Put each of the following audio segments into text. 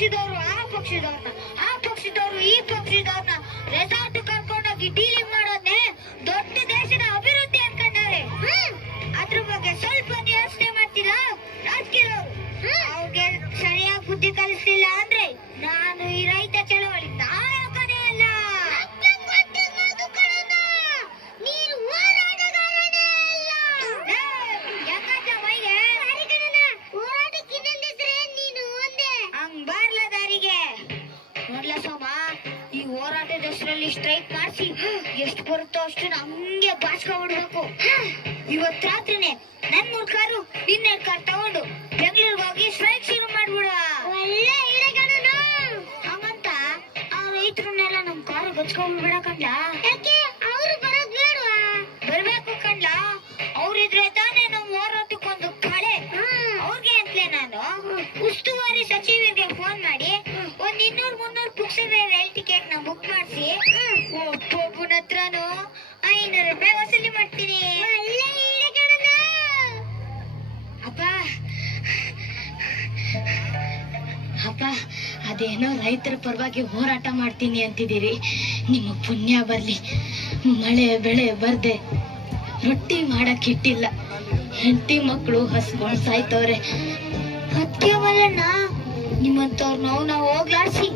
ಪಕ್ಷದವರು ಆ ಪಕ್ಷದವರು ಈ ಪಕ್ಷದವ್ರನ್ನ ರೆಸಾರ್ಟ್ ಕರ್ಕೊಂಡೋಗಿ ಡೀಲಿಂಗ್ ಮಾಡೋದೇ ದೊಡ್ಡ ದೇಶದ ಅಭಿವೃದ್ಧಿ ಅನ್ಕೊಂಡವ್ರೆ. ಅದ್ರ ಬಗ್ಗೆ ಸ್ವಲ್ಪ ಯೋಚನೆ ಮಾಡ್ತೀರಾ ರಾಜಕೀಯದವರು? ಅವ್ರಿಗೆ ಸರಿಯಾಗಿ ಬುದ್ಧಿ ಕಲಿಸ್ಲಿಲ್ಲ ಅಂದ್ರೆ ನಾನು ಈ ರೈತ ಚಳವಳಿ ನಾಯಕನೇ ಅಲ್ಲ. ಈ ಹೋರಾಟದ ಹೆಸರಲ್ಲಿ ಸ್ಟ್ರೈಕ್ ಮಾಡಿಸಿ ಎಷ್ಟು ಬರುತ್ತೋ ಅಷ್ಟು ಹಂಗೆ ಬಾಚ್ಕೊಂಡ್ಬಿಡ್ಬೇಕು. ಇವತ್ ರಾತ್ರಿನೇ ನನ್ 3 ಕಾರು ನಿನ್ನೆ ಕಾರ್ ತಗೊಂಡು ಬೆಂಗಳೂರಿಗೆ ಹೋಗಿ ಸ್ಟ್ರೈಕ್ ಶುರು ಮಾಡ್ಬಿಡುವ. ಹಂಗಂತ ಆ ರೈತರನ್ನೆಲ್ಲ ನಮ್ ಕಾರು ಗಚ್ಕೊಂಡ್ಬಿಡ ಕಂಡ್ಲ. ಯಾಕೆ ಅವ್ರು ಬರೋದ್ ಬೇಡವಾ? ಬರ್ಬೇಕು ಕಂಡ್ಲ. ಅವ್ರಿದ್ರೆ ತಾನೇ ನಮ್ ಹೋರಾಟಕ್ಕೊಂದು ಕಳೆ. ಅವ್ರಿಗೆ ಅಂತಲೇ ನಾನು ಉಸ್ತುವಾರಿ ಸಚಿವರಿಗೆ ಫೋನ್ ಮಾಡಿ ಒಂದ್ 200-300 ಪುಕ್ಸದ ರೈಲ್ ಟಿಕೆಟ್ ನ ಬುಕ್ ಮಾಡಿಸಿ ಒಬ್ಬೊಬ್ಬನ ಹತ್ರನು 500 ರೂಪಾಯಿ ವಸೂಲಿ ಮಾಡ್ತೀನಿ. ಅಪ್ಪ ಅದೇನೋ ರೈತರ ಪರವಾಗಿ ಹೋರಾಟ ಮಾಡ್ತೀನಿ ಅಂತಿದ್ದೀರಿ. ನಿಮ್ಮ ಪುಣ್ಯ ಬರ್ಲಿ. ಮಳೆ ಬೆಳೆ ಬರ್ದೆ ರೊಟ್ಟಿ ಮಾಡಕ್ ಇಟ್ಟಿಲ್ಲ. ಹೆಂಡತಿ ಮಕ್ಕಳು ಹಸ್ಕೊಂಡ್ ಸಾಯ್ತವ್ರೆ. ಅದಕ್ಕೆ ಮಲ್ಲಣ್ಣ ನಿಮ್ಮಂತವ್ರ ನಾವು ಹೋಗ್ಲಾಡ್ಸಿ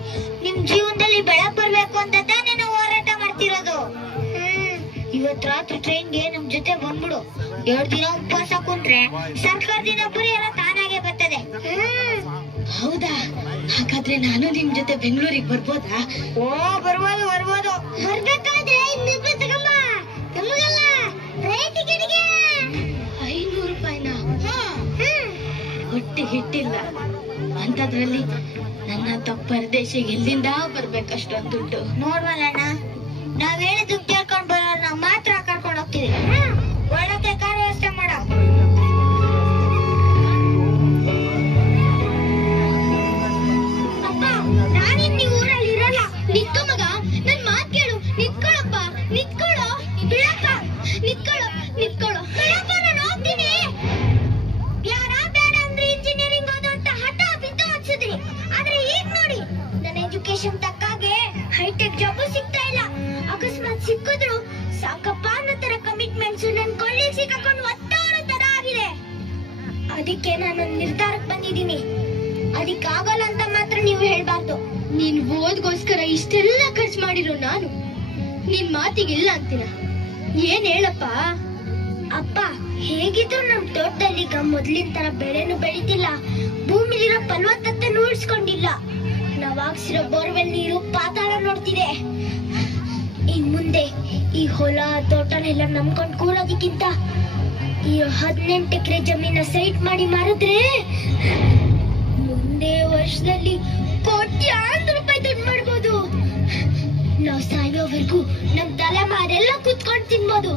ನಿಮ್ ಜೀವನದಲ್ಲಿ ಬೆಳಕ್ ಬರ್ಬೇಕು ಅಂತ ತಾನೇ ನಾವು ಹೋರಾಟ ಮಾಡ್ತಿರೋದು. ಇವತ್ ರಾತ್ರಿ ಟ್ರೈನ್ಗೆ ನಮ್ ಜೊತೆ ಬಂದ್ಬಿಡು. 2 ದಿನ ಉಪವಾಸ ಕುಂಟ್ರೆ ಸರ್ಕಾರದಿಂದ ಬರೀ ಎಲ್ಲ ತಾನಾಗೆ ಬರ್ತದೆ. ಹೌದಾ? ಹಾಗಾದ್ರೆ ನಾನು ನಿಮ್ ಜೊತೆ ಬೆಂಗಳೂರಿಗೆ ಬರ್ಬೋದಾ? ಓ ಬರ್ಬೋದು. ಬರ್ಬೇಕಾದ್ರೆ 500 ರೂಪಾಯಿನ ಹೊಟ್ಟೆ ಹಿಟ್ಟಿಲ್ಲ ಅಂತದ್ರಲ್ಲಿ ನನ್ನ ಪರದೇಶಿಗೆ ಎಲ್ಲಿಂದ ಬರ್ಬೇಕಷ್ಟೊಂದು ದುಡ್ಡು? ನೋಡ್ವಲ್ಲಣ್ಣ, ನಾವ್ ಹೇಳಿದ್ದು ಕೇಳ್ಕೊಂಡ್ ಬರೋರ್ನ ಮಾತ್ರ ಕರ್ಕೊಂಡ್ ಹೋಗ್ತೀವಿ. ಒಳಕ್ಕೆ ಕಾರ್ ವ್ಯವಸ್ಥೆ ಮಾಡ. ಅಪ್ಪ ನಾನಿನ್ ಈ ಊರಲ್ಲಿ ಇರಲ್ಲ. ನಿತ್ಕೋ ಮಗ, ನನ್ ಮಾತ್ ಕೇಳು. ನಿತ್ಕೊಳ್ಳಪ್ಪ, ನಿತ್ಕೊಳ್ಳೋ. ಬಿಡಪ್ಪ, ನಿತ್ಕೊಳ್ಳೋ. ನಾನು ಹೋಗ್ತೀನಿ. ಯಾರ ಬೇಡ ಅಂದ್ರೆ ಇಂಜಿನಿಯರಿಂಗ್ ಓದೋ ಅಂತ ಹಠ ಬಿದ್ದು ಹಚ್ಚಿದ್ರಿ. ಆದ್ರೆ ಈಗ ನೋಡಿ ನನ್ನ ಎಜುಕೇಶನ್ ತಕ್ಕಾಗೆ ಹೈಟೆಕ್ ಜಾಬ್ ಸಿಗ್ತಾ ಇಲ್ಲ. ಅಕಸ್ಮಾತ್ ಸಿಕ್ಕಿದ್ರು ಸಾಕಪ್ಪ ಅನ್ನೋ ತರ ಕಮಿಟ್ಮೆಂಟ್ಸ್ ನನ್ ಕೊಳ್ಳಿ ಸಿಕ್ಕಾಕೊಂಡು ಒತ್ತಾಡೋ ತರ ಆಗಿದೆ. ಅದಕ್ಕೆ ನಾನು ನಿರ್ಧಾರಕ್ಕೆ ಬಂದಿದ್ದೀನಿ. ಅದಕ್ಕಾಗಲ್ಲ ಅಂತ ಮಾತ್ರ ನೀವು ಹೇಳ್ಬಾರ್ದು. ನೀನ್ ಓದ್ಗೋಸ್ಕರ ಇಷ್ಟೆಲ್ಲ ಖರ್ಚು ಮಾಡಿರೋ ನಾನು ನಿನ್ ಮಾತಿಗಿಲ್ಲ ಅಂತೀನ? ಏನ್ ಹೇಳಪ್ಪ? ಅಪ್ಪ ಹೇಗಿದ್ರು ನಮ್ ತೋಟದಲ್ಲಿ ಈಗ ಮೊದ್ಲಿನ ತರ ಬೆಳೆನು ಬೆಳಿತಿಲ್ಲ. ಭೂಮಿಲಿರೋ ಫಲವತ್ತತೆ ಉಳಿಸ್ಕೊಂಡಿಲ್ಲ. ನಾವ್ ಹಾಕ್ಸಿರೋ ಬೋರ್ವೆಲ್ ನೀರು ಪಾತಾಳ ನೋಡ್ತಿದೆ. ಇನ್ ಮುಂದೆ ಈ ಹೊಲ ತೋಟನೆಲ್ಲ ನಂಬ್ಕೊಂಡ್ ಕೂರೋದಕ್ಕಿಂತ ಈ 18 ಎಕರೆ ಜಮೀನ ಸೈಟ್ ಮಾಡಿ ಮಾರಿದ್ರೆ ಮುಂದೆ ವರ್ಷದಲ್ಲಿ ಕೋಟ್ಯಾಂತರ ರೂಪಾಯಿ ದುಡ್ಡು ಮಾಡ್ಬೋದು. ನಾವ್ ಸಾಯೋವರೆಗೂ ನಮ್ ತಲೆಮಾರೆಲ್ಲ ಕುತ್ಕೊಂಡ್ ತಿನ್ಬೋದು.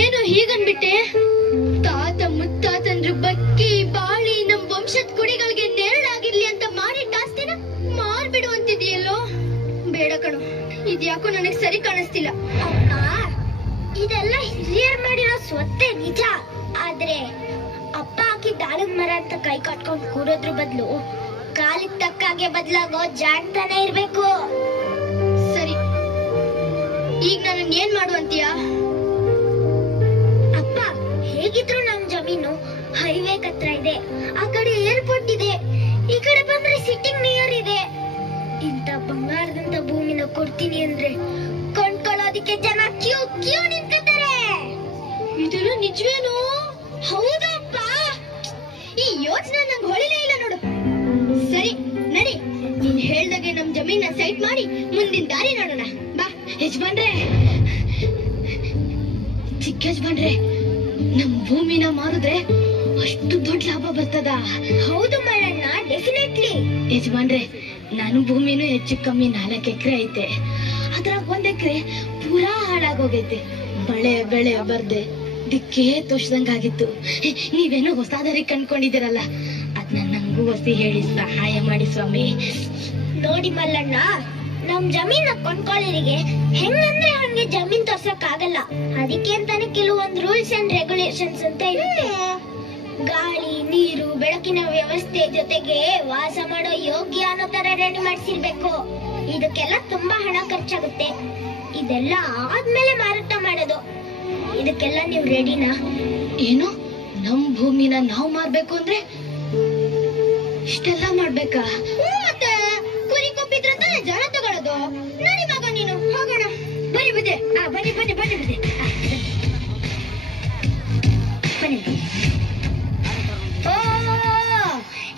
ಏನು ಹೀಗನ್ಬಿಟ್ಟೆ? ತಾತ ಮುತ್ತಾತಂದ್ರು ಬಕ್ಕಿ ಬಾಳಿ ನಮ್ ವಂಶದ ಕುಡಿಗಳಿಗೆ ನೆರಳಾಗಿರ್ಲಿ ಅಂತ ಮಾರಿಟ್ಟ ಆಸ್ತಿನ ಮಾರ್ಬಿಡು ಅಂತಿದೆಯಲ್ಲೋ? ಬೇಡ ಕಣು, ಇದ್ಯಾಕೋ ನನಗ್ ಸರಿ ಕಾಣಿಸ್ತಿಲ್ಲ. ಅಪ್ಪ ಇದೆಲ್ಲ ಹಿರಿಯರ್ ಮಾಡಿರೋ ಸ್ವತ್ತೇ ನಿಜ. ಆದ್ರೆ ಅಪ್ಪ ಹಾಕಿದ್ದ ಆಲದ ಮರ ಅಂತ ಕೈ ಕಟ್ಕೊಂಡ್ ಕೂರೋದ್ರ ಬದ್ಲು ಕಾಲಿಗೆ ತಕ್ಕಾಗೆ ಬದ್ಲಾಗೋ ಜಾಣ್ತಾನೆ ಇರ್ಬೇಕು. ಸರಿ, ಈಗ ನಾನು ಏನ್ ಮಾಡುವಂತೀಯ? ಅಪ್ಪ ಹೇಗಿದ್ರು ನಮ್ ಜಮೀನು ಹೈವೇ ಹತ್ರ ಇದೆ. ಆ ಕಡೆ ಏರ್ಪೋರ್ಟ್ ಇದೆ. ಈ ಕಡೆ ಬಂದ್ರೆ ಸಿಟ್ಟಿಂಗ್ ನಿಯರ್ ಇದೆ. ಇಂತ ಬಂಗಾರದಂತ ಭೂಮಿನ ಕೊಡ್ತೀನಿ ಅಂದ್ರೆ ಕೊಂಡ್ಕೊಳ್ಳೋದಿಕ್ಕೆ ಜನ ಕ್ಯೂ ನಿಂತ್ಕೊತಾರೆ. ಇದೆಲ್ಲ ನಿಜವೇನು? ಹೌದಪ್ಪ. ಈ ಯೋಚನೆ ನಂಗೆ ಹೊಳಿಲೇ ಇಲ್ಲ ನೋಡು. ಸರಿ ನಡಿ, ನೀನ್ ಹೇಳ್ದಾಗೆ ನಮ್ ಜಮೀನ ಸೈಟ್ ಮಾಡಿ ಮುಂದಿನ ದಾರಿ ನೋಡೋಣ ಬಾ. ಯಜಮಾನ್ರೆ, ಚಿಕ್ಕ ಯಜಮಾನ್ರೆ, ನಮ್ ಭೂಮಿನ ಮಾರಿದ್ರೆ ಅಷ್ಟು ದೊಡ್ಡ ಲಾಭ ಬರ್ತದ? ಹೌದು ಮರಣ್ಣ, ಡೆಫಿನೆಟ್ಲಿ. ಯಜಮಾನ್ರೆ, ನಾನು ಭೂಮಿನೂ ಹೆಚ್ಚು ಕಮ್ಮಿ 4 ಎಕರೆ ಐತೆ. ಅದ್ರಾಗ 1 ಎಕರೆ ಪೂರಾ ಹಾಳಾಗೋಗೈತೆ. ಬೆಳೆ ಬರ್ದೆ ದಿಕ್ಕೇ ತೋರ್ಸ್ದಂಗಾಗಿತ್ತು. ನೀವೇನೋ ಹೊಸದಾರಿ ಕಂಡ್ಕೊಂಡಿದ್ದೀರಲ್ಲ, ಅದ್ನ ನಂಗೂ ಹೊಸಿ ಹೇಳಿ ಸಹಾಯ ಮಾಡಿ ಸ್ವಾಮಿ. ನೋಡಿ ಮಲ್ಲಣ್ಣ, ನಮ್ ಜಮೀನ ಕೊಂಡ್ಕೊಳ್ಳೋರಿಗೆ ಹೆಂಗಂದ್ರೆ ಹಂಗೆ ಜಮೀನ್ ತೋರ್ಸಕ್ ಆಗಲ್ಲ. ಅದಕ್ಕೆ ಅಂತಾನೆ ಕೆಲವೊಂದು ರೂಲ್ಸ್ ಅಂಡ್ ರೆಗ್ಯುಲೇಷನ್ಸ್ ಅಂತ ಇರುತ್ತೆ. ಗಾಳಿ, ನೀರು, ಬೆಳಕಿನ ವ್ಯವಸ್ಥೆ ಜೊತೆಗೆ ವಾಸ ಮಾಡೋ ಯೋಗ್ಯ ಅನ್ನೋ ತರ ರೆಡಿ ಮಾಡಿಸಿರ್ಬೇಕು. ಇದಕ್ಕೆಲ್ಲ ತುಂಬಾ ಹಣ ಖರ್ಚಾಗುತ್ತೆ. ಇದೆಲ್ಲ ಆದ್ಮೇಲೆ ಮಾರಾಟ ಮಾಡೋದು. ಇದಕ್ಕೆಲ್ಲ ನೀವು ರೆಡಿನಾ? ಏನು, ನಮ್ ಭೂಮಿನ ನಾವು ಮಾರ್ಬೇಕು ಅಂದ್ರೆ ಇಷ್ಟೆಲ್ಲ ಮಾಡ್ಬೇಕಾ? ಮತ್ತೆ ಕುರಿ ಕೊಬ್ಬಿದ್ರೆ ತಾನೇ ಜನ ತಗೊಳ್ಳೋದು. ನಡಿ ಮಗ ನೀನು, ಹೋಗೋಣ. ಬನ್ನಿ ಬಿದ್ದೆ, ಬನ್ನಿ ಬನ್ನಿ ಬನ್ನಿ ಬಿದ್ದೆ, ಬನ್ನಿ. ಓ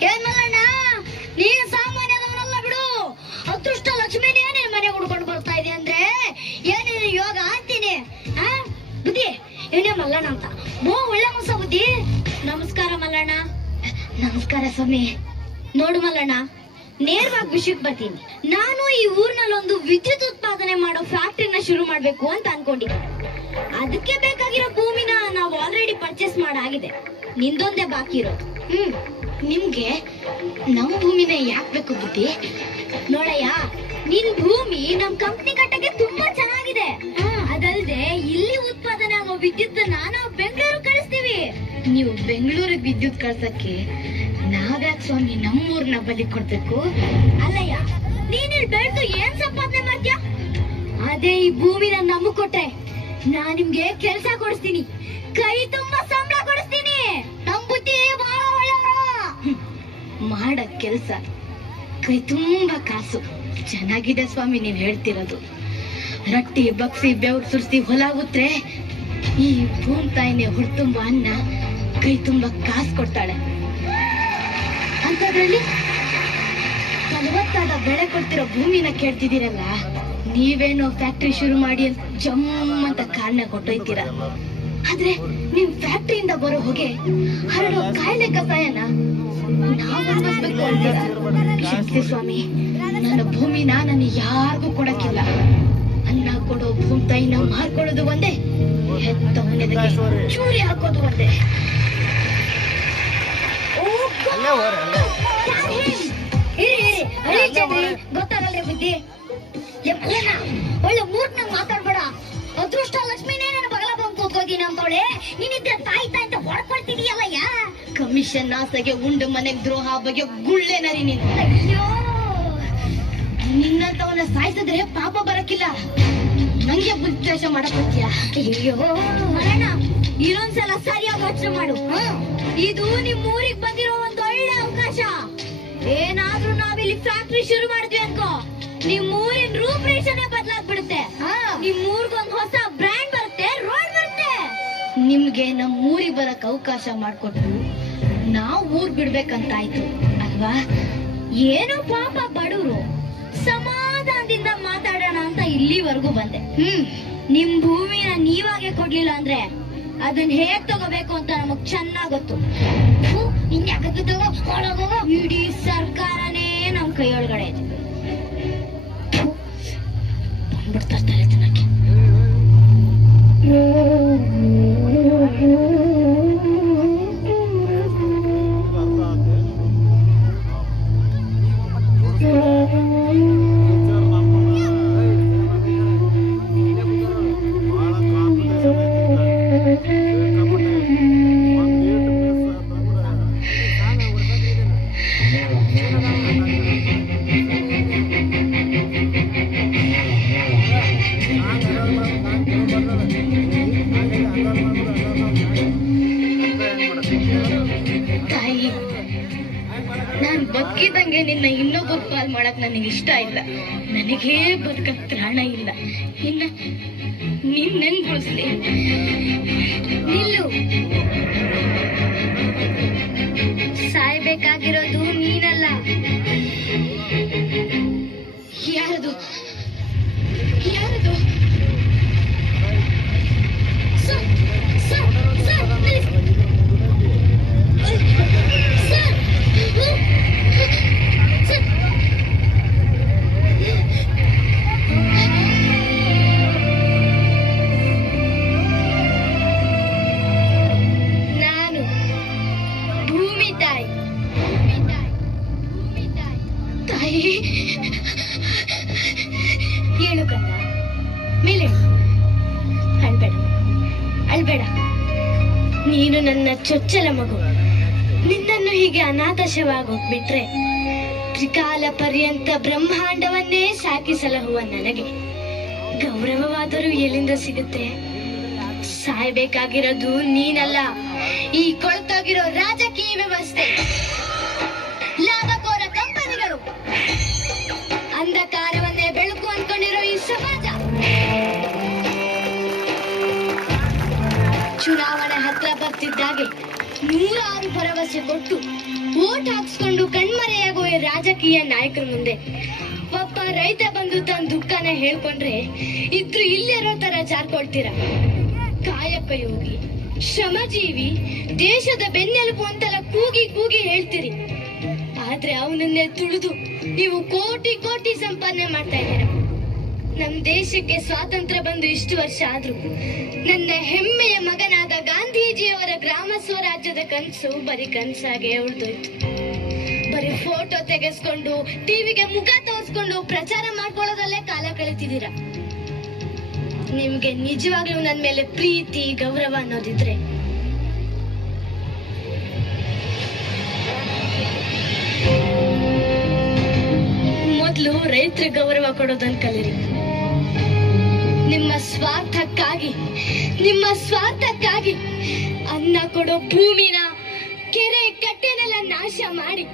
ಏನ್ ಮಲ್ಲಣ್ಣ, ನೀನು ಸಾಮಾನ್ಯದವನಲ್ಲ ಬಿಡು. ಅದೃಷ್ಟ ಲಕ್ಷ್ಮಿನೇ ನಿನ್ ಮನೆ ಹುಡ್ಕೊಂಡು ಬರ್ತಾ ಇದೆ ಅಂದ್ರೆ ಏನೇನು ಯೋಗ ಅಂತೀನಿ. ಬುದ್ಧಿ ಇವನೇ ಮಲ್ಲಣ್ಣ ಅಂತ, ಒಳ್ಳೆ ಮಸ ಬುದ್ಧಿ. ನಮಸ್ಕಾರ ಮಲ್ಲಣ್ಣ. ನಮಸ್ಕಾರ ಸ್ವಾಮಿ. ನೋಡು ಮಲ್ಲಣ್ಣ, ನೇರವಾಗಿ ವಿಷಯಕ್ಕೆ ಬರ್ತೀನಿ. ನಾನು ಈ ಊರಿನಲ್ಲಿ ಒಂದು ವಿದ್ಯುತ್ ಉತ್ಪಾದನೆ ಮಾಡೋ ಫ್ಯಾಕ್ಟ್ರಿನ ಶುರು ಮಾಡ್ಬೇಕು ಅಂತ ಅನ್ಕೊಂಡಿದ್ದೆ. ಅದಕ್ಕೆ ಬೇಕಾಗಿರೋ ಭೂಮಿನ ನಾವು ಆಲ್ರೆಡಿ ಪರ್ಚೇಸ್ ಮಾಡಾಗಿದೆ. ನಿಂದೊಂದೇ ಬಾಕಿ ಇರೋದು. ನಿಮ್ಗೆ ನಮ್ ಭೂಮಿನ ಯಾಕೆ ಬೇಕು ಬುದ್ಧಿ? ನೋಡಯ್ಯ, ನಿನ್ ಭೂಮಿ ನಮ್ ಕಂಪ್ನಿ ಕಟ್ಟಕ್ಕೆ ತುಂಬಾ ಚೆನ್ನಾಗಿದೆ. ಅದಲ್ದೆ ಇಲ್ಲಿ ಉತ್ಪಾದನೆ ಆಗೋ ವಿದ್ಯುತ್ ನಾವು ಬೆಂಗಳೂರು ಕಳಿಸ್ತೀವಿ. ನೀವು ಬೆಂಗಳೂರಿಗೆ ವಿದ್ಯುತ್ ಕಳ್ಸಕ್ಕೆ ನಾವ್ಯಾಕೆ ಸ್ವಾಮಿ ನಮ್ಮೂರ್ನ ಬಲಿ ಕೊಡ್ಬೇಕು? ಅಲ್ಲಯ್ಯ, ನೀನ್ ಬೆಳೆದು ಏನ್ ಸಂಪಾದನೆ ಮಾಡ್ತೀಯ? ಅದೇ ಈ ಭೂಮಿನ ನಮಗ್ ಕೊಟ್ರೆ ನಾನ್ ನಿಮ್ಗೆ ಕೆಲ್ಸ ಕೊಡಿಸ್ತೀನಿ, ಕೈ ತುಂಬಾ ಸಂಬಳ ಕೊಡಿಸ್ತೀನಿ. ನಮ್ ಬುದ್ಧಿ ಬಹಳ ಒಳ್ಳೆಯವರು. ಮಾಡ ಕೆಲ್ಸ, ಕೈ ತುಂಬಾ ಕಾಸು. ಚೆನ್ನಾಗಿದೆ ಸ್ವಾಮಿ ನೀವ್ ಹೇಳ್ತಿರೋದು. ರಟ್ಟಿ ಬಗ್ಸಿ ಬೆವ್ರು ಸುರಿಸಿ ಹೊಲ ಉತ್ರೆ ಈ ಭೂಮಿ ತಾಯಿನೇ ಹೊರತುಂಬ ಅನ್ನ, ಕೈ ತುಂಬಾ ಕಾಸು ಕೊಡ್ತಾಳೆ. ಅಂತದ್ರಲ್ಲಿ ಫಲವತ್ತಾದ ಬೆಳೆ ಕೊಡ್ತಿರೋ ಭೂಮಿನ ಕೇಳ್ತಿದ್ದೀರಲ್ಲ, ನೀವೇನೋ ಫ್ಯಾಕ್ಟ್ರಿ ಶುರು ಮಾಡಿ ಅಂತ ಜಮ್ ಅಂತ ಕಾರಣ ಕೊಟ್ಟೊಯ್ತೀರ. ಆದ್ರೆ ನಿಮ್ ಫ್ಯಾಕ್ಟ್ರಿಯಿಂದ ಬರೋ ಹೊಗೆ ಹರಡೋ ಕಾಯಿಲೆ ಕಸಾಯನ ನಾವ್ ಅನ್ಭವಿಸ್ಬೇಕು ಅಂತೀರ. ಕ್ಷಮಿಸಿ ಸ್ವಾಮಿ, ನನ್ನ ಭೂಮಿನ ನಾನು ಯಾರಿಗೂ ಕೊಡಕ್ಕಿಲ್ಲ. ಅನ್ನ ಕೊಡೋ ಭೂಮಿ ತಾಯಿನ ಮಾರ್ಕೊಳ್ಳೋದು ಒಂದೇ, ಹೆತ್ತ ಮನೆಗೆ ಚೂರಿ ಹಾಕೋದು ಒಂದೇ. ಗೊತ್ತಾಗಲ್ರಿ ಬುದ್ಧಿ. ಒಳ್ಳೆ ಮೂರ್ನಾಗ ಮಾತಾಡ್ಬೇಡ. ಅದೃಷ್ಟ ಲಕ್ಷ್ಮಿನೇ ನನ್ನ ಬಗಲ ಬಂದು ಕೂತ್ಕೋತೀನಿ ಅಂತವಳೆ. ನೀನಿದ್ರೆ ತಾಯಿ ತಾಯಿ ಅಂತ ಹೊಡ್ಕೊಳ್ತಿದೀಯಲ್ಲಯ್ಯ. ಕಮಿಷನ್ ಆಸೆಗೆ ಉಂಡು ಮನೆಗ್ ದ್ರೋಹ ಬಗ್ಗೆ ಗುಳ್ಳೆನರಿ ನೀನು. ಅಯ್ಯೋ, ನಿನ್ನಂತವನ್ನ ಸಾಯಿಸಿದ್ರೆ ಪಾಪ ಬರಕ್ಕಿಲ್ಲ, ನಂಗೆ ಬುದ್ಧಿದ್ವೇಷ ಮಾಡಕ್ ಹೋಗ್ತೀಯ. ಅಯ್ಯೋ ಮರಣ, ಇನ್ನೊಂದ್ಸಲ ಸರಿಯಾಗಿ ಯೋಚನೆ ಮಾಡು. ಇದು ನಿಮ್ ಊರಿಗೆ ಬಂದಿರೋ ಒಂದು ಒಳ್ಳೆ ಅವಕಾಶ. ಏನಾದ್ರೂ ನಾವಿಲ್ಲಿ ಫ್ಯಾಕ್ಟ್ರಿ ಶುರು ಮಾಡಿದ್ವಿ ಅನ್ಕೋ, ನಿಮ್ ಊರಿನ ರೂಪರೇಷನೆ ಬದಲಾಗ್ಬಿಡುತ್ತೆ. ನಿಮ್ ಊರ್ಗೊಂದು ಹೊಸ ಬ್ರ್ಯಾಂಡ್ ಬರುತ್ತೆ, ರೋಡ್ ಬರುತ್ತೆ. ನಿಮ್ಗೆ ನಮ್ ಊರಿಗೆ ಬರಕ್ ಅವಕಾಶ ಮಾಡ್ಕೊಟ್ಟು ನಾವ್ ಊರ್ ಬಿಡ್ಬೇಕಂತಾಯ್ತು ಅಲ್ವಾ? ಏನೋ ಪಾಪ ಬಡವರು, ಸಮಾಧಾನದಿಂದ ಮಾತಾಡೋಣ ಅಂತ ಇಲ್ಲಿವರೆಗೂ ಬಂದೆ. ನಿಮ್ ಭೂಮಿನ ನೀವಾಗೆ ಕೊಡ್ಲಿಲ್ಲ ಅಂದ್ರೆ ಅದನ್ನ ಹೇಗ್ ತಗೋಬೇಕು ಅಂತ ನಮಗ್ ಚೆನ್ನಾಗ್ ಗೊತ್ತು. ಇಡೀ ಸರ್ಕಾರನೇ ನಮ್ ಕೈಯೊಳಗಡೆ ಇದೆ. ಬಂದ್ಬಿಡ್ತಾರೆ ತಿನ್ನಕ್ಕೆ. ತಾಯಿ, ನಾನ್ ಬದುಕಿದಂಗೆ ನಿನ್ನ ಇನ್ನೊಬ್ಬರು ಪಾಲ್ ಮಾಡಕ್ ನನಗೆ ಇಷ್ಟ ಇಲ್ಲ. ನನಗೇ ಬದುಕಕ್ ತ್ರಾಣ ಇಲ್ಲ. ಇನ್ನ ನೀನ್ ನೆನ್ಗೊಳಿಸ್ಲಿ. ನಿಲ್ಲು. ಸಾಯ್ಬೇಕಾಗಿರೋದು ನೀನಲ್ಲ. ಯಾರದು ಯಾರದು? ಸರ್, ಸರ್, ಸರ್, ನಿಲ್ಲಿಸಿ. Sir, sir. ನಾನು ಭೂಮಿ ತಾಯಿ. ತಾಯಿ, ಹೇಳು ಕಂದ, ಮೇಲೆ ಅಳ್ಬೇಡ, ಅಳ್ಬೇಡ. ನೀನು ನನ್ನ ಚೊಚ್ಚಲ ಮಗು. ಹೀಗೆ ಅನಾಥಶವಾಗಿ ಹೋಗ್ಬಿಟ್ರೆ ತ್ರಿಕಾಲ ಪರ್ಯಂತ ಬ್ರಹ್ಮಾಂಡವನ್ನೇ ಸಾಕಿ ಸಲಹುವ ನನಗೆ ಗೌರವವಾದರೂ ಎಲ್ಲಿಂದ ಸಿಗುತ್ತೆ? ಸಾಯ್ಬೇಕಾಗಿರೋದು ನೀನಲ್ಲ, ಈ ಕೊಳ್ತೋಗಿರೋ ರಾಜಕೀಯ ವ್ಯವಸ್ಥೆ, ಲಾಭಕೋರ ಕಂಪನಿಗಳು, ಅಂಧಕಾರವನ್ನೇ ಬೆಳಕು ಅನ್ಕೊಂಡಿರೋ ಈ ಸಮಾಜ. ಚುನಾವಣೆ ಹತ್ರ ಬರ್ತಿದ್ದಾಗೆ 106 ಭರವಸೆ ಕೊಟ್ಟು ವೋಟ್ ಹಾಕ್ಸ್ಕೊಂಡು ಕಣ್ಮರೆಯಾಗುವ ಈ ರಾಜಕೀಯ ನಾಯಕರ ಮುಂದೆ ಒಬ್ಬ ರೈತ ಬಂದು ತನ್ನ ದುಃಖನ ಹೇಳ್ಕೊಂಡ್ರೆ ಇದ್ರು ಇಲ್ಲಿರೋ ತರ ಜಾರ್ಕೊಳ್ತೀರ. ಕಾಯಕ ಯೋಗಿ, ಶ್ರಮಜೀವಿ, ದೇಶದ ಬೆನ್ನೆಲುಬು ಅಂತೆಲ್ಲ ಕೂಗಿ ಕೂಗಿ ಹೇಳ್ತೀರಿ. ಆದ್ರೆ ಅವನನ್ನೇ ತುಳಿದು ನೀವು ಕೋಟಿ ಕೋಟಿ ಸಂಪಾದನೆ ಮಾಡ್ತಾ ಇದ್ದೀರ. ನಮ್ ದೇಶಕ್ಕೆ ಸ್ವಾತಂತ್ರ್ಯ ಬಂದು ಇಷ್ಟು ವರ್ಷ ಆದ್ರೂ ನನ್ನ ಹೆಮ್ಮೆಯ ಮಗನಾದ ಗಾಂಧೀಜಿಯವರ ಗ್ರಾಮ ಸ್ವರಾಜ್ಯದ ಕನಸು ಬರೀ ಕನಸಾಗೆ ಉಳಿದೋಯ್ತು. ಬರೀ ಫೋಟೋ ತೆಗೆಸ್ಕೊಂಡು ಟಿವಿಗೆ ಮುಖ ತೋರಿಸ್ಕೊಂಡು ಪ್ರಚಾರ ಮಾಡ್ಕೊಳ್ಳೋದಲ್ಲೇ ಕಾಲ ಕಳೀತಿದ್ದೀರಾ. ನಿಮ್ಗೆ ನಿಜವಾಗ್ಲೂ ನನ್ ಮೇಲೆ ಪ್ರೀತಿ ಗೌರವ ಅನ್ನೋದಿದ್ರೆ ಮೊದಲು ರೈತರ ಗೌರವ ಕೊಡೋದನ್ನ ಕಲೀರಿ. ನಿಮ್ಮ ಸ್ವಾರ್ಥಕ್ಕಾಗಿ ಅನ್ನ ಕೊಡೋ ಭೂಮಿನ, ಕೆರೆ ಕಟ್ಟೆನೆಲ್ಲ ನಾಶ ಮಾಡಿ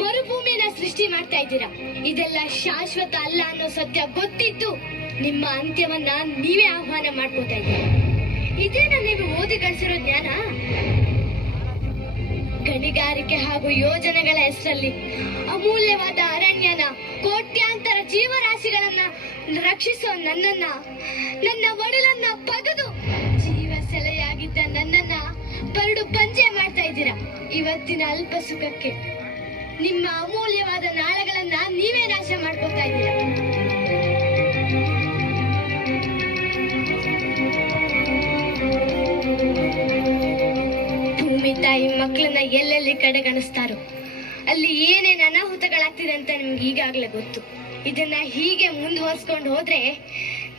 ಮರುಭೂಮಿನ ಸೃಷ್ಟಿ ಮಾಡ್ತಾ ಇದ್ದೀರಾ. ಇದೆಲ್ಲ ಶಾಶ್ವತ ಅಲ್ಲ ಅನ್ನೋ ಸತ್ಯ ಗೊತ್ತಿದ್ದು ನಿಮ್ಮ ಅಂತ್ಯವನ್ನ ನೀವೇ ಆಹ್ವಾನ ಮಾಡ್ಕೋತಾ ಇದ್ದೀರಾ. ಇದೇನ ನೀವು ಓದಿ ಗಳಿಸಿರೋ ಜ್ಞಾನ? ಗಣಿಗಾರಿಕೆ ಹಾಗೂ ಯೋಜನೆಗಳ ಹೆಸರಲ್ಲಿ ಅಮೂಲ್ಯವಾದ ಅರಣ್ಯನ, ಕೋಟ್ಯಾಂತರ ಜೀವರಾಶಿಗಳನ್ನ ರಕ್ಷಿಸೋ ನನ್ನ ಒಡಲನ್ನ ಪಗೆದು ಜೀವ ಸೆಲೆಯಾಗಿದ್ದ ನನ್ನನ್ನ ಬರಡು ಬಂಜೆ ಮಾಡ್ತಾ ಇದ್ದೀರಾ. ಇವತ್ತಿನ ಅಲ್ಪ ಸುಖಕ್ಕೆ ನಿಮ್ಮ ಅಮೂಲ್ಯವಾದ ನಾಳೆಗಳನ್ನ ನೀವೇ ನಾಶ ಮಾಡ್ಕೊತಾ ಇದ್ದೀರಾ. ಭೂಮಿ ತಾಯಿ ಮಕ್ಕಳನ್ನ ಎಲ್ಲೆಲ್ಲಿ ಕಡೆಗಣಿಸ್ತಾರೋ ಅಲ್ಲಿ ಏನೇನ್ ಅನಾಹುತಗಳಾಗ್ತಿದೆ ಅಂತ ನಿಮ್ಗೆ ಈಗಾಗ್ಲೇ ಗೊತ್ತು. ಇದನ್ನ ಹೀಗೆ ಮುಂದುವರ್ಸ್ಕೊಂಡು ಹೋದ್ರೆ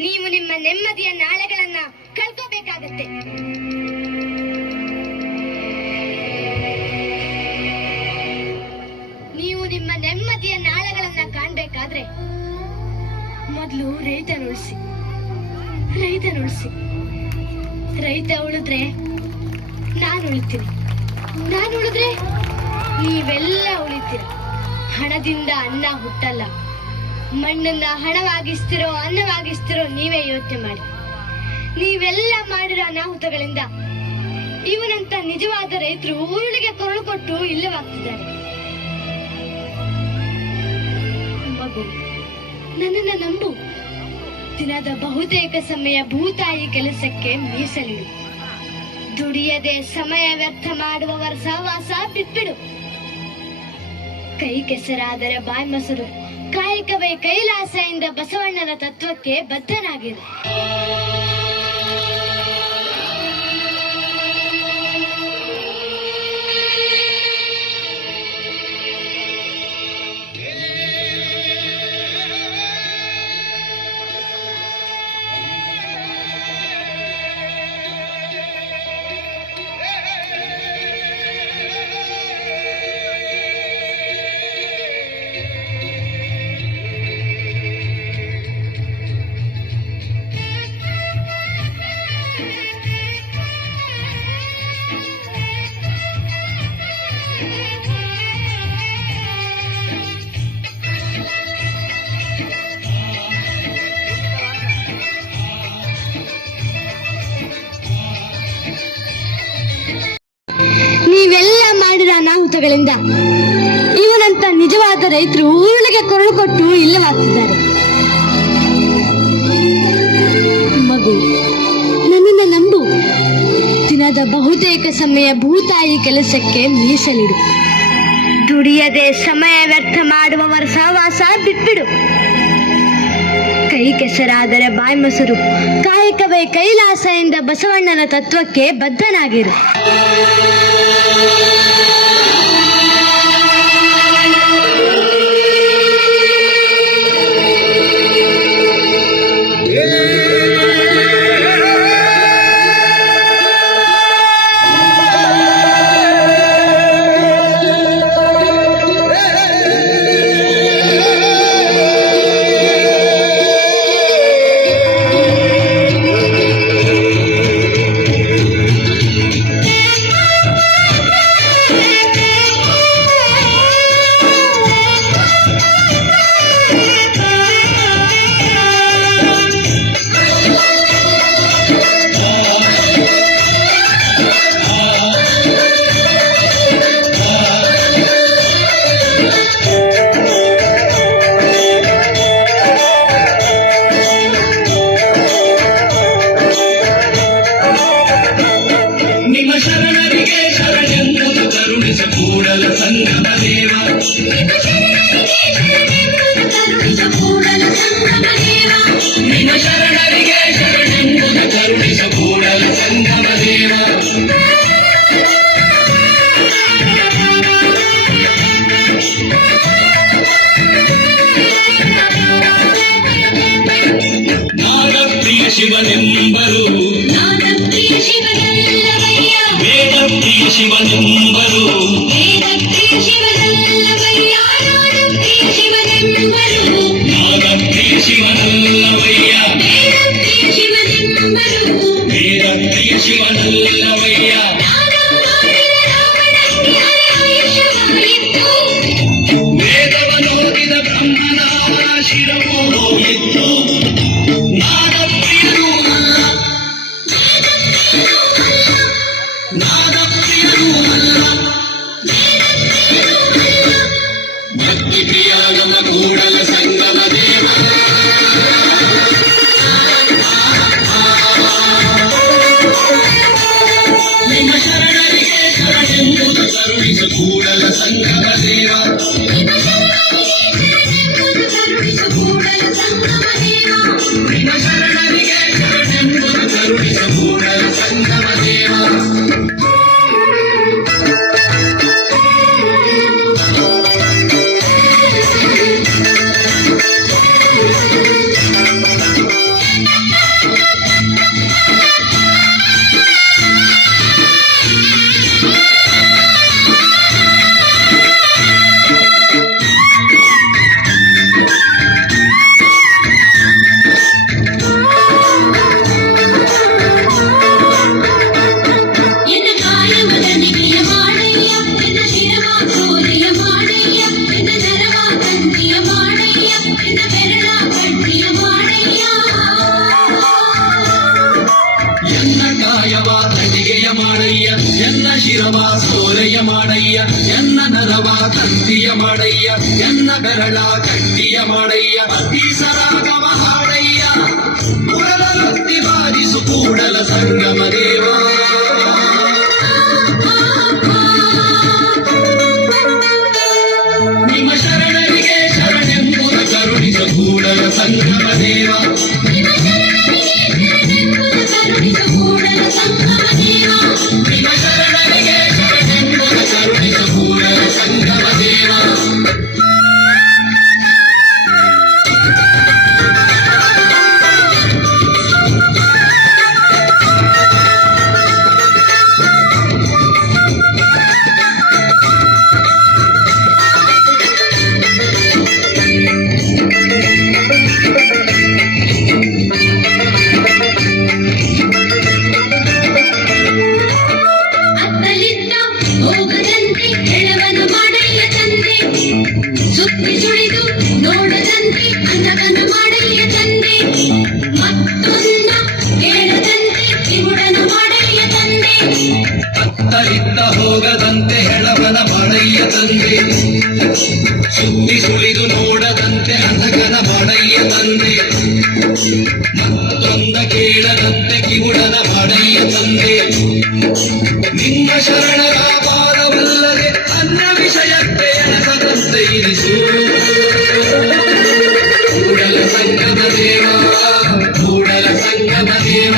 ನೀವು ನಿಮ್ಮ ನೆಮ್ಮದಿಯ ನಾಳೆಗಳನ್ನ ಕಳ್ಕೋಬೇಕಾಗತ್ತೆ. ನೀವು ನಿಮ್ಮ ನೆಮ್ಮದಿಯ ನಾಳೆಗಳನ್ನ ಕಾಣ್ಬೇಕಾದ್ರೆ ಮೊದಲು ರೈತನ ಉಳಿಸಿ. ರೈತ ಉಳಿದ್ರೆ ನಾನು ಉಳಿತೀನಿ, ನಾನು ಉಳಿದ್ರೆ ನೀವೆಲ್ಲ ಉಳಿತೀರ. ಹಣದಿಂದ ಅನ್ನ ಹುಟ್ಟಲ್ಲ. ಮಣ್ಣನ್ನ ಹಣವಾಗಿಸ್ತಿರೋ ಅನ್ನವಾಗಿಸ್ತಿರೋ ನೀವೇ ಯೋಚನೆ ಮಾಡಿ. ನೀವೆಲ್ಲ ಮಾಡಿರೋ ಅನಾಹುತಗಳಿಂದ ಇವನಂತ ನಿಜವಾದ ರೈತರು ಉರುಳಿಗೆ ಕೊರಳು ಕೊಟ್ಟು ಇಲ್ಲವಾಗ್ತಿದ್ದಾರೆ. ಮಗು, ನನ್ನನ್ನ ನಂಬು. ದಿನದ ಬಹುತೇಕ ಸಮಯ ಭೂತಾಯಿ ಕೆಲಸಕ್ಕೆ ಮೀಸಲಿಡು. ದುಡಿಯದೆ ಸಮಯ ವ್ಯರ್ಥ ಮಾಡುವವರ ಸಹವಾಸ ಬಿಟ್ಬಿಡು. ಕೈ ಕೆಸರಾದರೆ ಬಾಯಿ ಮೊಸರು, ಕಾಯಕವೇ ಕೈಲಾಸ ಎಂದ ಬಸವಣ್ಣನ ತತ್ವಕ್ಕೆ ಬದ್ಧನಾಗಿರು. ನೀವೆಲ್ಲ ಮಾಡಿದ ಅನಾಹುತಗಳಿಂದ ಇವನಂತ ನಿಜವಾದ ರೈತರು ಉರುಳಿಗೆ ಕೊರಳು ಕೊಟ್ಟು ಇಲ್ಲವಾಗ್ತಿದ್ದಾರೆ. ಮಗು, ನನ್ನನ್ನ ನಂಬು. ದಿನದ ಬಹುತೇಕ ಸಮಯ ಭೂತಾಯಿ ಕೆಲಸಕ್ಕೆ ಮೀಸಲಿಡು. ದುಡಿಯದೆ ಸಮಯ ವ್ಯರ್ಥ ಮಾಡುವವರ ಸಹವಾಸ ಬಿಟ್ಬಿಡು. ಕೈ ಕೆಸರಾದರೆ ಬಾಯಿ ಮೊಸರು, ಕಾಯಕವೇ ಕೈಲಾಸ ಎಂದ ಬಸವಣ್ಣನ ತತ್ವಕ್ಕೆ ಬದ್ಧನಾಗಿರು. ಕರುಣಿಸ ಕೂಡಲ ಸಂಗಮ ದೇವ ನಿಮ್ಮ ಶರಣರಿಗೆ ಶರಣೆಂಬುದು ಕರುಣಿಸ ಕೂಡಲ ಸಂಗಮ ದೇವ ನಿನ್ನ ಶರಣರಿಗೆ ಶರಣೆಂಬುದು ಕರುಣಿಸ ಕೂಡಲ ಸಂಗಮ ದೇವ ನಾದಪ್ರಿಯ ಶಿವನೆಂಬರು ನಾದಪ್ರಿಯ ಶಿವನಲ್ಲವಯ್ಯ ವೇದಪ್ರಿಯ ಶಿವನೆಂಬರು ವೇದಪ್ರಿಯ ಶಿವನಲ್ಲವಯ್ಯ ನಾದಪ್ರಿಯ ಶಿವನೆಂಬರು ನಾದಪ್ರಿಯ ಶಿವನಲ್ಲವಯ್ಯ ವೇದಪ್ರಿಯ ಶಿವನೆಂಬರು ವೇದಪ್ರಿಯ ಶಿವನಲ್ಲವಯ್ಯ ನಾನು ನೋಡಿದ ರಾವಣನಿಗೆ ಆಯುಷ್ಯವಾಯಿತು ವೇದವನೋದಿದ ಬ್ರಹ್ಮನ ಶಿರವೋ ಹೋಗಿತ್ತು ನಾದಪ್ರಿಯರೂ ಅಲ್ಲ ನಾದಪ್ರಿಯರೂ ಅಲ್ಲ ಭಕ್ತಿ ಪ್ರಿಯಾಗಮ ಕೂಡಲ ಸಂಗಮ ದೇವ ನಿಮ್ಮ ಶರಣರಿಗೆ ಶರಣೆಂಬುದು ಕರುಣಿಸ ಕೂಡಲ ಸಂಗಮ ದೇವ ನಿಮ್ಮ ಶರಣರಿಗೆ ಶರಣೆಂಬುದು ಕರುಣಿಸ ಕೂಡಲ ಸಂಗಮ ದೇವ ನಿಮ್ಮ ಶರಣರಿಗೆ ಶರಣೆಂಬುದು ಕರುಣಿಸ ಕೂಡಲ ಸಂಗಮ ದೇವ ಎನ್ನ ಕಾಯಮದ ನಿಗಿಯ ಮಾಡಯ್ಯ ಎನ್ನ ಶಿರವ ಸೋರಿಯ ಮಾಡಯ್ಯ ಎನ್ನ ನರವ ತಂದಿಯ ಮಾಡಯ್ಯ ಎನ್ನ ಬೆರಳ ಕಡ್ಡಿಯ ಮಾಡಯ್ಯ ಎನ್ನ ಕಾಯವ ತಟಿಗೆಯ ಮಾಡಯ್ಯ ಎನ್ನ ಶಿರವ ಸೋರೆಯ ಮಾಡಯ್ಯ ಎನ್ನ ನರವ ತಂತಿಯ ಮಾಡಯ್ಯ ಎನ್ನ ಬೆರಳ ಕಟ್ಟಿಯ ಮಾಡಯ್ಯ ಈ ಸರಾಗವ ಹಾಡಯ್ಯ ಕುಡಲ ಭಕ್ತಿ ಬಾರಿಸು ಕೂಡಲ ಸಂಗಮ ದೇವ ನಿಮ್ಮ ಶರಣರಿಗೆ ಶರಣೆಂಬುದು ಕರುಣಿಸ ಕೂಡಲ ಸಂಗಮ ದೇವ ನಿಮ್ಮ ಶರಣರಿಗೆ ಶರಣೆಂಬುದು ಕರುಣಿಸ ಕೂಡಲ ಸಂಗಮ ದೇವ ನಿಮ್ಮ ಶರಣರಿಗೆ ಶರಣೆಂಬುದು ಕರುಣಿಸ ಕೂಡಲ ಸಂಗಮ ದೇವ ಅತ್ತಲಿದ್ದ ಹೋಗದಂತೆ ಎಳವನು ಮಾಡಯ್ಯ ತಂದೆ ಸುತ್ತಿ ಸುಳಿದು ನೋಡದಂತೆ ಅಂಧಕನ ಮಾಡಯ್ಯ ತಂದೆ ಮತ್ತೊಂದ ಕೇಳದಂತೆ ಕಿವುಡನು ಮಾಡಯ್ಯ ತಂದೆ ಅತ್ತಲಿದ್ದ ಹೋಗದಂತೆ ಹೆಳವನ ಮಾಡಯ್ಯ ತಂದೆ ಸುತ್ತಿ ಸುಳಿದು ನೋಡದಂತೆ ಅಂಧಕನ ಮಾಡಯ್ಯ ತಂದೆ ಮತ್ತೊಂದ ಕೇಳದಂತೆ ಕಿವುಡನ ಮಾಡಯ್ಯ ತಂದೆ ನಿಮ್ಮ ಶರಣರ ಪಾದವಲ್ಲದೆ ಅನ್ಯ ವಿಷಯಕ್ಕೆ ಎಣಸದಂತೆ ಇರಿಸು ಕೂಡಲ ಸಂಗಮ ದೇವ ಕೂಡಲ ಸಂಗಮ ದೇವ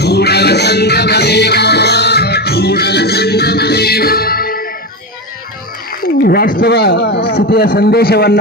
ಕೂಡಲ ಸಂಗಮ ದೇವ ಕೂಡಲ ಸಂಗಮ ದೇವ ವಾಸ್ತವ ಸ್ಥಿತಿಯ ಸಂದೇಶವನ್ನ